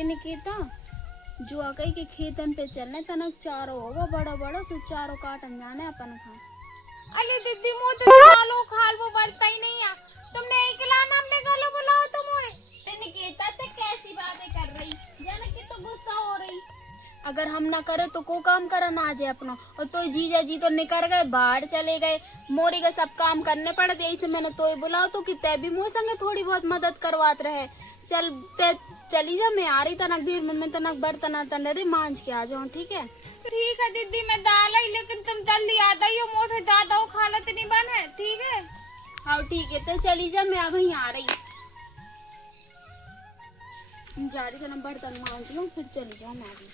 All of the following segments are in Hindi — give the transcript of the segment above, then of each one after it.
निकिता जो कई के खेतन पे चलने तनक चारो होगा बड़ा बड़ा से चारो काटन जाने अपन खा। अरे दीदी मुँह तो चालो खाल वो बचता ही नहीं है। तुमने एक लाना हमने गलो बुलाओ तुम होए। निकिता ते कैसी बातें कर रही जाने की तो गुस्सा हो रही। अगर हम ना करे तो को काम करना आ जाए अपनो और तो जीजा जी तो निकल गए बाहर चले गए मोरी का सब काम करने पड़ते यही से मैंने तो बुलाओ तो कि तय भी मुँह संगे थोड़ी बहुत मदद करवात रहे। चल ते चली जा मैं आ रही तनक देर में मैं तनक बर्तन तनरे मांझ के आ जाऊँ ठीक है। ठीक है दीदी मैं दाल आई लेकिन तुम जल्दी आ जाइयो मुँह से ज्यादा हो खालत नहीं बने ठीक है। हाँ ठीक है तो चली जा मैं वहीं आ रही जा रही तना बर्तन मांझ लूँ फिर चली जाऊँ मैं भी।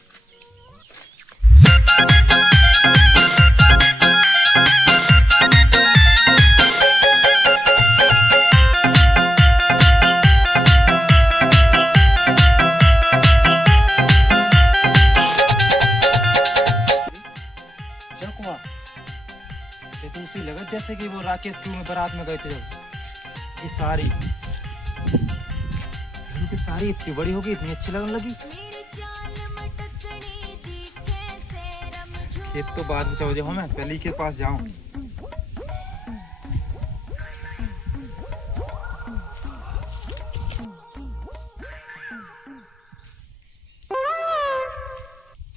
तो उसी लगा जैसे कि वो राकेश की में बारात में गए थे जब ये साड़ी उनकी साड़ी इतनी बड़ी होगी इतनी अच्छी लगने लगी। खेत तो बाद में चल जाऊँ मैं पहले के पास जाऊँ।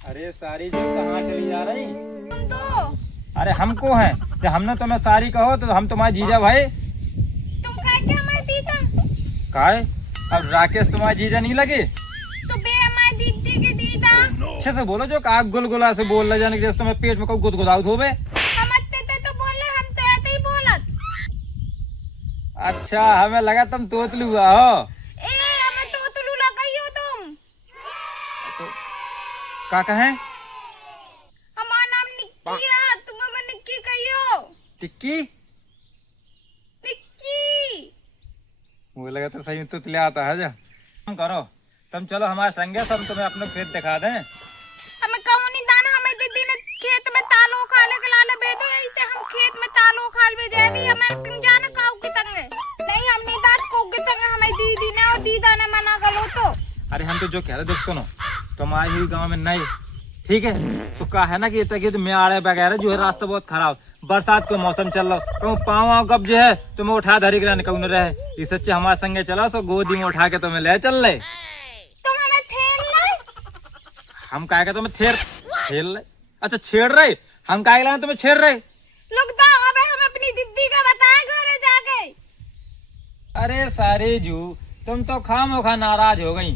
अरे साड़ी जो कहाँ चली जा रही? तुम तो अरे हमको है जब हमने तुम्हें सारी कहो तो हम तुम्हारे जीजा भाई। तुम काय क्या हमारी दीदा काय अब राकेश तुम्हारे जीजा नहीं लगे तो बे हमारी दीदी के दीदा। अच्छे से बोलो जो काग गुलगुला से बोल रहे जाने जैसे तुम्हें पेट में कोई गुदगुदाउत हो बे। हम अत्ते तो बोल रहे हम तो ऐसे ही बोलत। अच्छा हमें लगा तुम तोतलू हुआ हो। ए हमें तोतलू लगाई हो तुम। तो का कहें हमारा नाम निक्की है तुम हमें निक्की कहियो। टिक्की निक्की वो लगा तो सही तो ले आता है जा। तुम करो तुम चलो हमारे संगे सब तुम्हें अपने खेत दिखा दें। हमें कहूँ नहीं दाना हमें दीदी ने खेत में तालो खाले के लाले बेदो यही थे हम खेत में तालो खाल बे जाए भी हमें तुम जाना काऊ की तंगे नहीं हम नहीं दाद को की तंगे हमें दीदी ने और दीदा ने मना करो तो। अरे हम तो जो कह रहे देख सुनो तुम आए ही गाँव में नहीं ठीक है तो कहा है ना कि ये तो मैं आड़े वगैरह जो है रास्ता बहुत खराब बरसात का मौसम चल रहा कहूँ पाँव वाँव कब जो है तुम्हें उठा धरी के कहूँ न रहे इस सच्चे हमारे संगे चलो सो गोदी में उठा के तुम्हें ले चल रहे। तुम हमें थेल ले हम काहे का तुम्हें खेल रहे अच्छा छेड़ रहे हम काहे लाए तुम्हें छेड़ रहे। लोग तो अबे हम अपनी दीदी का बताए घरे जाके। अरे सारे जू तुम तो खामोखा नाराज हो गई।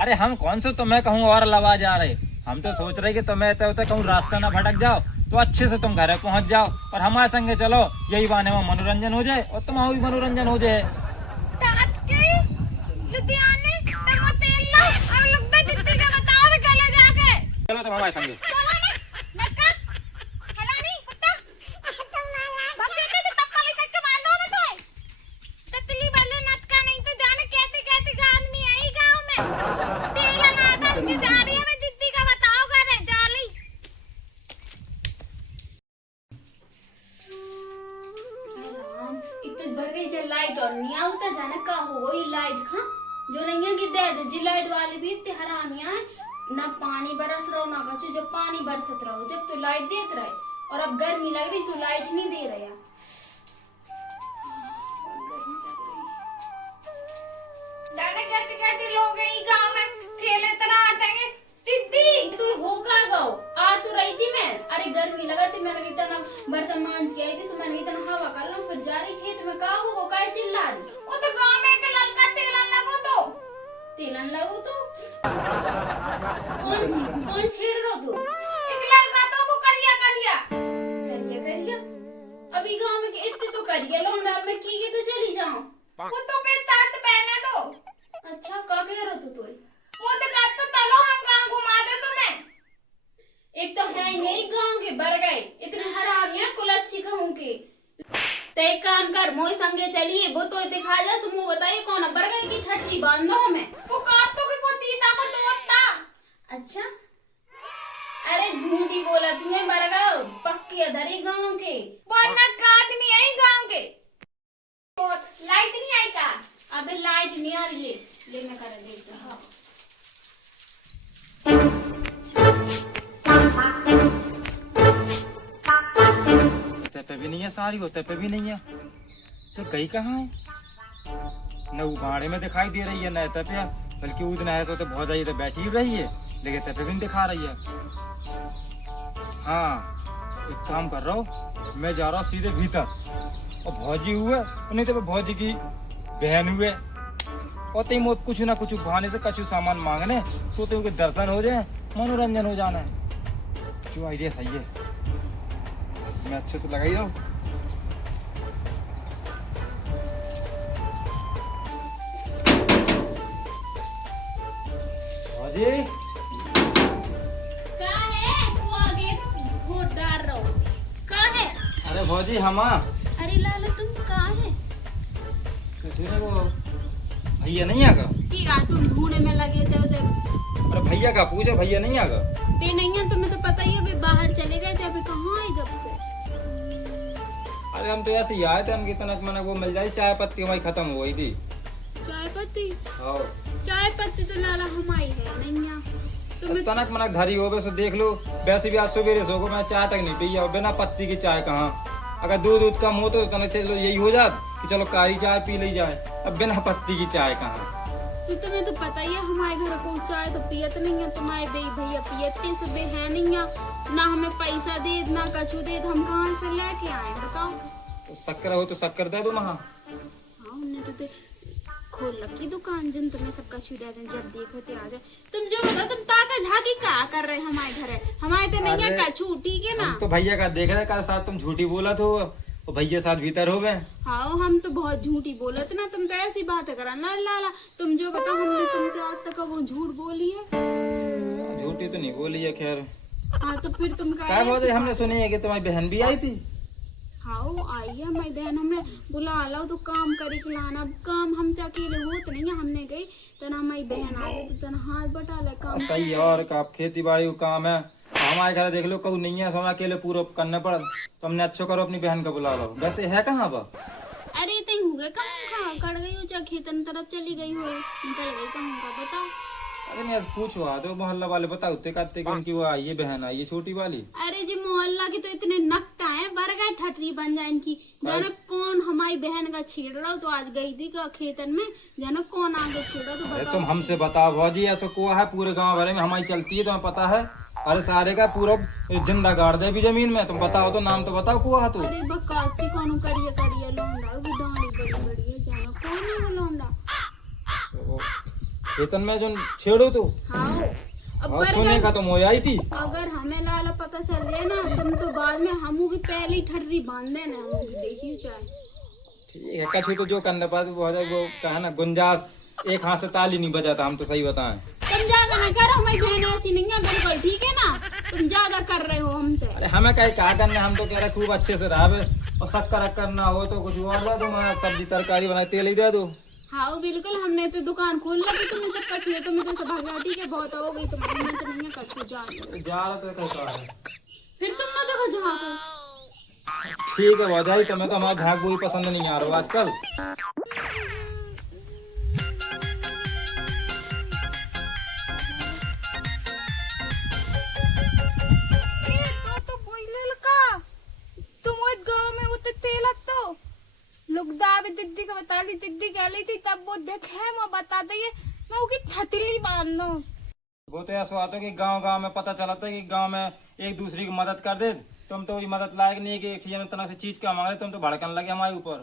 अरे हम कौन से तुम्हें कहूँ और लवा जा रहे हम तो सोच रहे कि तुम्हें कहूँ रास्ता ना भटक जाओ तो अच्छे से तुम घर पहुंच जाओ और हमारे संगे चलो यही बहाने में मनोरंजन हो जाए और तुम्हारा भी मनोरंजन हो जाए। चलो तुम हमारे संगे लाइट और नहीं आता जाने का हो ये लाइट खा जो नहीं है कि दे जी लाइट वाले भी इतने हरामियां है ना पानी बरस रहा ना कुछ जब पानी बरसत रहो जब तो लाइट देते रहे और अब गर्मी लग रही सो लाइट नहीं दे रहा। कहते कहते लोग गाँव में ठेले तरह आते हैं दीदी तू हो का गाओ आ तो रही थी मैं अरे गर्मी लगा थी मैंने इतना बर्तन मांझ के आई थी सो मैंने इतना हवा कर लो फिर जा रही खेत में का हो काय चिल्ला रही वो तो गाँव में एक लड़का तेलन लगो तो तेलन लगो तो कौन छेड़ रहा तू एक लड़का तो वो करिया करिया करिया करिया अभी गांव में इतने तो करिया लौंडा मैं की के तो चली जाऊं वो तो पे तट पहने दो। अच्छा का कह रहा तू वो तो कहते तो चलो हम गांव घुमा दे तुम्हें। एक तो है जाएंगे ही गाँव के बर गए इतने हरामियां कुलच्छी कहूँ के। तो एक काम कर मोई संगे चलिए वो तो दिखा जा सुमो बताइए कौन है बर गए की ठट्ठी बांधो हमें। वो काटो के पोती ता को दोता। अच्छा अरे झूठी बोला तू बर गए पक्की अधरी गाँव के। बोलना का आदमी है गांव के। लाइट नहीं आई का? अबे लाइट नहीं आ रही ले मैं कर देती हूँ। पे भी नहीं है सारी होते पे भी नहीं है तो गई कहाँ है न वो भाड़े में दिखाई दे रही है न पे बल्कि उस दिन आया तो बहुत आई तो बैठी ही रही है लेकिन तपे भी नहीं दिखा रही है। हाँ एक काम कर रहा हूँ मैं जा रहा हूँ सीधे भीतर और भौजी हुए नहीं तो भौजी की बहन हुए और तुम कुछ ना कुछ बहाने से कछु सामान मांगने सोते हुए दर्शन हो जाए मनोरंजन हो जाना है। जो आइडिया सही है मैं अच्छे तो लगा ही रहा हूँ। भौजी कहाँ है तू आगे वोट डाल रहा हो कहाँ है? अरे भौजी हम अरे लाला तुम कहाँ है? वो भैया नहीं आगा। ठीक है तुम ढूंढने में लगे थे उधर। अरे भैया का पूछे भैया नहीं आगा। बे नहीं है तुम्हें तो पता ही है अभी बाहर चले गए थे अभी कहाँ आए जब से। अरे हम तो ऐसे ही आए थे हम कितना मैंने वो मिल जाए चाय पत्ती हमारी खत्म हो गई थी। चाय पत्ती? हाँ चाय पत्ती तो लाला हमारी है नहीं है तुम्हें। तनक मनक धरी हो वैसे देख लो वैसे भी आज सवेरे सो को मैं चाय तक नहीं पी है बिना पत्ती की चाय कहाँ। अगर दूध कम हो तो तनक चलो यही हो जात कि चलो कारी चाय पी ली जाए अब बिना पत्ती की चाय कहाँ। तुम्हें तो पता ही है हमारे घर को चाय तो पियत नहीं है तुम्हारे भैया पियत के सुबह है नहीं है ना हमें पैसा दे ना कछु दे हम कहाँ से लेके आए बताओ। तो शक्कर हो तो शक्कर दे दो वहाँ। हाँ हमने तो खोल रखी दुकान जिन तुम्हें सबका छुड़ा दें जब देखो ते आ जाए। तुम जो बताओ तुम ताका झाकी क्या कर रहे हमारे घर है हमारे तो नहीं है कछु ठीक है ना। तो भैया का देख रहे कल साथ तुम झूठी बोला तो और भैया साथ भीतर हो गए। हाँ हम तो बहुत झूठी बोलत ना तुम तो ऐसी बात करा ना लाला तुम जो बताओ हमने तुमसे आज तक वो झूठ बोली है। झूठी तो नहीं बोली है खैर। हाँ तो फिर तुम क्या बोल रहे हमने सुनी है कि तुम्हारी बहन भी आई थी। हाँ आई है हमारी बहन हमने बुला लो तो काम करे खिलाना अब काम हमसे अकेले होते नहीं है हमने गई तना हमारी बहन आ गई तो तना हाथ बटा ले काम सही है और आप खेती बाड़ी का काम है हमारे घर देख लो कहूँ नहीं है तो अकेले पूरा करना पड़ा तो हमने अच्छो करो अपनी बहन को बुला लो। वैसे है कहाँ बा? अरे ते हुए कहाँ कट गई हो चाहे खेतन तरफ चली गई हो निकल गई कहाँ का बताओ। अरे नहीं पूछो तो मोहल्ला वाले बताओ कहते कि उनकी वो आई है बहन आई है छोटी वाली। अरे जी मोहल्ला की तो इतने नकटा है बर गए ठटरी बन जाए इनकी जानो कौन हमारी बहन का छेड़ रहा तो आज गई थी का खेतन में जानो कौन आगे छेड़ा तो बताओ। तुम हमसे बताओ भौजी ऐसा को है पूरे गाँव भरे में हमारी चलती है तुम्हें पता है। अरे सारे का पूरा जिंदा गाड़ दे भी जमीन में तुम बताओ तो नाम तो बताओ कुआ है तू। अरे बकाती कौन करिए लौंडा वो दाढ़ी बड़ी है जानो कौन है वो लौंडा खेतन में जो छेड़ो तो। हाँ अब और सोने का तो मोह आई थी। अगर हमें लाला पता चल जाए ना तुम तो बाद में हमू की पहले ही ठर्री बांध देना हमू की देखियो चाहे। ठीक है कछु तो जो करने पाते वो कहा ना गुंजाश एक हाथ से ताली नहीं बजाता हम तो सही बताएं। तुम ज्यादा ना करो हमारी बहन ऐसी नहीं है बिल्कुल ठीक है ना तुम ज्यादा कर रहे हो हमसे। अरे हमें क्या करना हम तो कह रहे खूब अच्छे से रहा और शक्कर अक्कर ना हो तो कुछ और दे दो मैं सब्जी तरकारी बनाए तेल ही दे दो। हाँ बिल्कुल हमने तो दुकान खोल ली तुम्हें सब कछ ले तुम्हें तो सब भागा ठीक है बहुत हो गई तुम्हारी में तो नहीं है कछ जा रहा तो कैसा है फिर तुम ना देखो जहाँ ठीक है बहुत तो मैं तो हमारा झाग वो ही पसंद नहीं आ रहा आजकल। दीदी का बता ली दीदी कह ली थी तब वो देखे मैं बता दिए मैं उसकी थतली बांध दूं। वो तो ऐसा आता कि गांव में पता चला था कि गांव में एक दूसरे की मदद कर दे तुम तो ये मदद लायक नहीं है कि तरह से चीज का मांगे तुम तो भड़कन लगे हमारे ऊपर।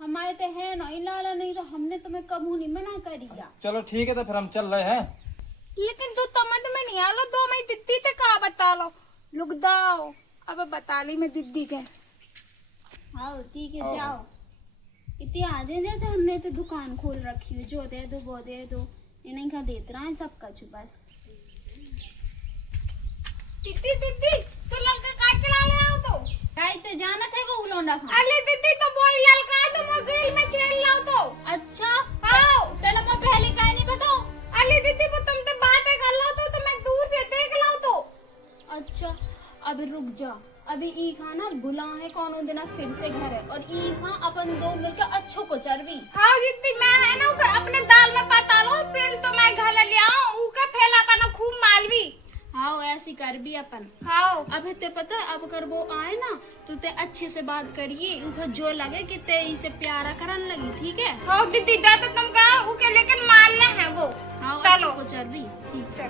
हमारे तो है नहीं लाला नहीं तो हमने तुम्हें कबू नहीं मना करिया। चलो ठीक है तो फिर हम चल रहे हैं। लेकिन तू समझ में नहीं आ लो दो मैं दीदी थे कहा बता लो लुक दाओ अब बता ली मैं दीदी के। हाँ ठीक है जाओ इतने आ जाए जैसे हमने तो दुकान खोल रखी है जो दे दो वो दे दो इन्हीं का देते रहा है सब कछु बस। दीदी दीदी क्यों ना खा? अरे दीदी तो वो ललका तो मैं गेल में छेल लाओ तो। अच्छा हाँ तेरे मैं पहले का नहीं बताओ। अरे दीदी वो तुमसे बातें कर लो तो मैं दूर से देख लाओ तो। अच्छा अभी रुक जा, अभी ई खाना बुला है कौनो दिन फिर से घर है और ई खा अपन दो मिलकर अच्छो को चरबी। हाँ जितनी मैं है ना उके अपने दाल में पता लो फिर तो मैं घर ले आऊं उके फैला पाना खूब मालवी। हाँ ऐसी कर भी अपन। हाँ अब ते पता है, अब अगर वो आए ना तो ते अच्छे से बात करिए, उसे जो लगे कि ते इसे प्यारा करन लगी, ठीक है? हाँ दीदी जा तो तुम कहा उके लेकिन मालना है वो। हाँ चलो। अच्छो को चरबी, ठीक है।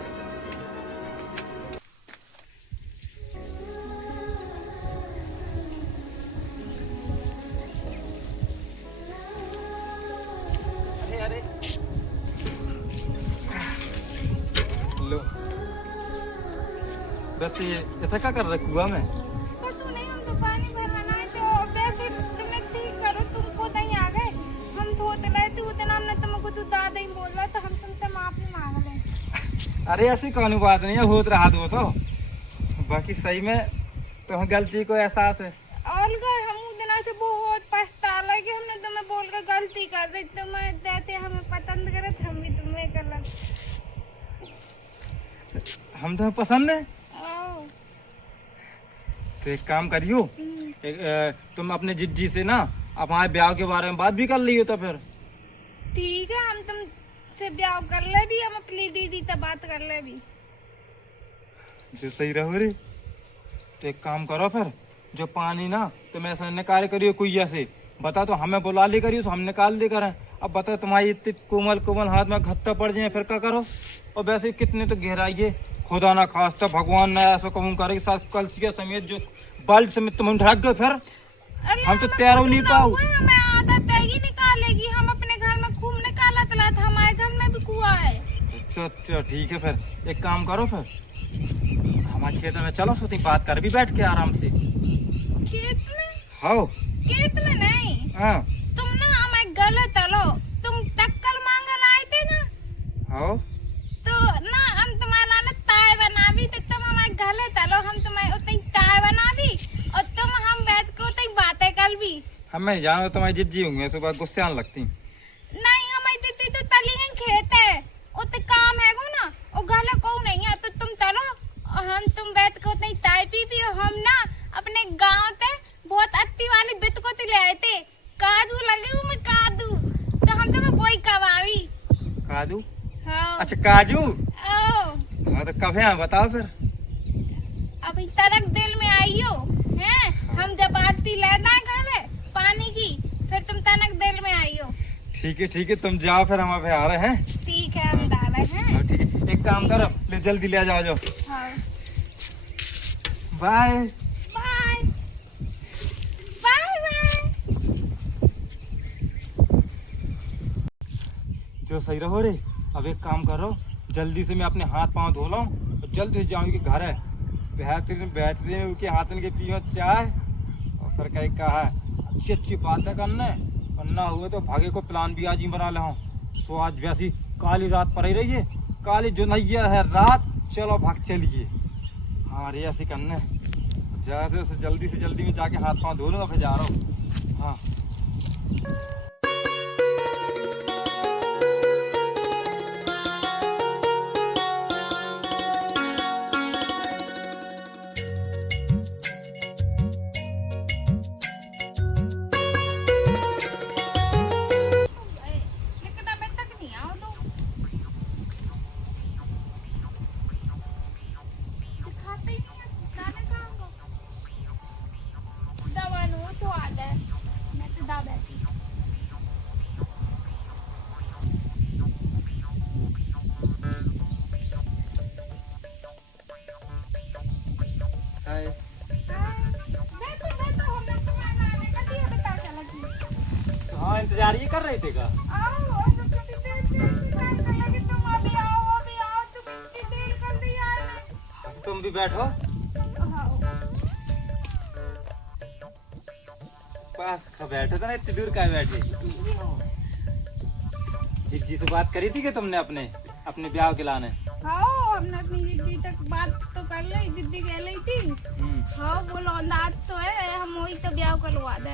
अरे अरे लो बस ये ऐसा क्या कर रहा कुआ में? कुछ नहीं हम तो पानी भरवाना है तो वैसे तुमने ठीक करो तुमको नहीं आ गए हम धोते रहे थे उतना हमने तुमको तो दादा ही बोला तो हम तुमसे माफी मांग ले। अरे ऐसी कौन बात नहीं है, होत रहा वो तो बाकी सही में तो गलती को एहसास है। और गए हम उस दिन से बहुत पछताला कि हमने तुम्हें बोल कर गलती कर दी तुम्हें देते हमें पसंद करे थे, हम भी तुम्हें गलत। हम तुम्हें पसंद है आओ। तो एक काम करियो, तुम अपने जिज्जी से ना अब हमारे ब्याह के बारे में बात भी कर लियो तो फिर ठीक है हम तुमसे ब्याह कर ले भी हम अपनी दीदी से बात कर ले भी। जो सही रहो रे। तो एक काम करो फिर, जो पानी ना तुम ऐसा निकाल करियो कुइया से, बता तो हमें बुला ले करियो तो हम निकाल दे करें। अब बता तुम्हारी इतनी कोमल कोमल हाथ में घत्ता पड़ जाए फिर क्या करो? और वैसे कितने तो गहराई है, खुदा ना खास्ता भगवान ना ऐसा कहूँ करे साथ कलसिया समेत जो बाल्ट समेत तुम ढक गए फिर हम तो तैयार नहीं पाओ। हमें आदत है ही निकालेगी हम अपने घर में खूब निकाला तला था हमारे घर में भी कुआं है। अच्छा ठीक है फिर एक काम करो फिर हमारे खेत में चलो सोती बात कर भी बैठ के आराम से। खेत में? हाँ खेत में नहीं। हाँ तुम ना हमें गलत हलो तुम टक्कर मांगल आए थे ना हाँ तो ना हम तुम्हारा ना ताय बना भी तो तुम हमारे गलत हलो हम तुम्हें उतनी ताय बना दी और तुम हम बैठ के उतनी बातें कर भी। हमें जानो तुम्हारी जिज्जी होंगे सुबह गुस्से आने लगती। नहीं हमारी दीदी तो तली ही खेत है उतने काम है वो ना और गला को नहीं है तो तुम चलो और हम तुम बैठ के उतनी चाय पी भी और हम ना अपने गांव से बहुत अच्छी वाली बित को ले आए थे काजू लगे हुए में काजू तो हम तुम्हें वही कवावी। काजू? हाँ। अच्छा काजू। ओ हाँ तो कब है बताओ फिर। अभी तक दिल में आइयो हैं हम जब आती लेना घर है पानी की फिर तुम तनक दिल में आइयो। ठीक है तुम जाओ फिर हम अभी आ रहे हैं। ठीक है हम डाले हैं। हाँ, ठीक है एक काम करो ले जल्दी ले जाओ। हाँ बाय बाय बाय बाय। जो सही रहो रे। अब एक काम करो जल्दी से मैं अपने हाथ पांव धो लाऊं और जल्दी से जाऊंगी घर है बेहतरीन के हाथ के पियो चाय और फिर कहीं कहा अच्छी अच्छी बातें करने और ना हुए तो भागे को प्लान भी आज ही बना ले। सो आज वैसी काली रात पर ही रही है, काली जुनैया है रात, चलो भाग चलिए। हाँ रे ऐसी करने ज़्यादा से जल्दी में जाके हाथ पांव धो लूँगा फिर जा रहा हूँ। हाँ लेकिन अभी तक नहीं आओ तो खाते ही नहीं है खाने कहाँ हो दवा नो तो आता है मैं तो दवा बैठी। हाय। बैठो हम लोग तुम्हारे आने का दिया बता चला कि तो हाँ इंतजार ये कर रहे थे का? आओ और तो कितनी देर से लगी तुम अभी आओ तुम कितनी देर कर दी यार। तुम भी बैठो पास बैठे तो ना इतनी दूर का बैठे। जिज्जी से बात करी थी कि तुमने अपने ब्याह के लाने? हाँ हमने अपनी दीदी तक बात तो कर ली दीदी कह रही थी। हाँ वो लौंदा तो है हम वही तो ब्याह करवा दे।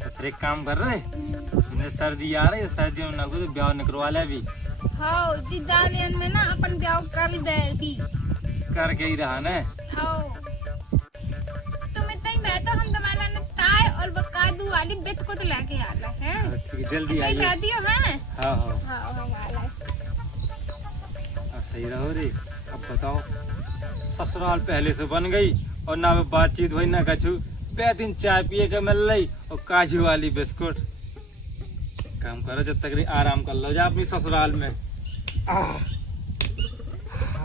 तो फिर एक काम कर रहे, इन्हें सर्दी आ रही है, सर्दियों में ना तो ब्याह निकलवा ले अभी। हाँ जी दालियन में ना अपन ब्याह कर भी करके ही रहा ना। हाँ तुम इतना ही मैं तो हम तुम्हारा ना ताय और बकादू वाली बित को तो लेके आना है। ठीक है, जल्दी आइए। ला दियो है। हाँ हाँ हाँ हम आला है। अब सही रहो रे। अब बताओ, ससुराल पहले से बन गई और ना बातचीत हुई ना कछु, बे दिन चाय पिए के मिल रही और काजू वाली बिस्कुट। काम करो जब तक रे आराम कर लो जा अपनी ससुराल में।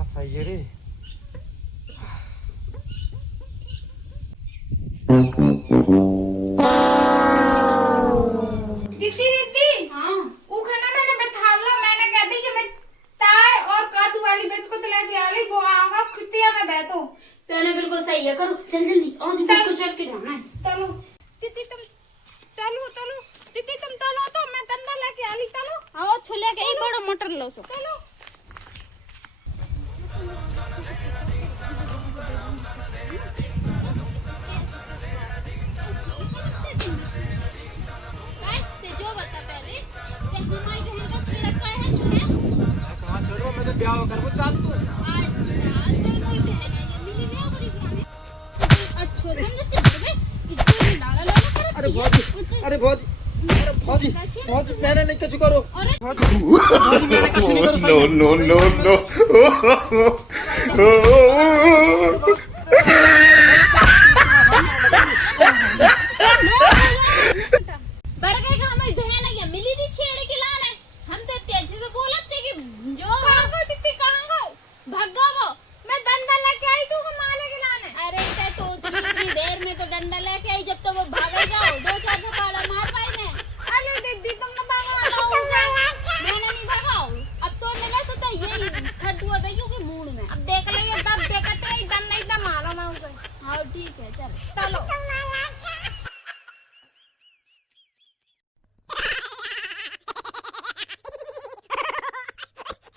सही है रे। दीदी हाँ वो खाना मैंने बता लो, मैंने कह दी कि मैं ताय और काजू वाली बिस्कुट लेके आ रही, वो आऊंगा कुतिया में बैठो। तेने बिल्कुल सही है, करो जल्दी आज बिल्कुल चढ़ के जाना है। चलो दीदी तुम चलो दीदी तुम चलो तो मैं तंदा लेके आ रही। चलो आओ छोले के ही बड़ा मटर लो सो। चलो ते जो बता पहले ते हमारी बहन का लड़का है तुम्हें। कहाँ चल रहा, मैं तो ब्याह कर वो चाल तू। अच्छा कोई बहन है ये मिली नहीं बड़ी पुरानी। अच्छा समझते हो कि तू लाला लाला करत। अरे भौजी, अरे भौजी, भौजी मैंने नहीं कुछ करो। अरे भौजी मैंने कुछ नहीं करो। no, no, no. बरगे का हमारी बहन है ये मिली थी छेड़े के लाने। हम तो तेजी से बोलत थे कि जो कहां दीदी कहां भगा वो। मैं तंदा लेके आई तू को माले के लाने। अरे ते तो इतनी देर में तो डंडा लेके आई, जब तो वो भागेगा दो चार थप्पड़ मार पाई ने। अरे दीदी तुम ना भगवा मैंने नहीं भगाओ, अब तो मिला सो तो यही खड्डू होता क्योंकि मूड में। अब देख ले ये दम देखते ही दम नहीं दम मारो मैं उसे। हाँ ठीक है चल। चलो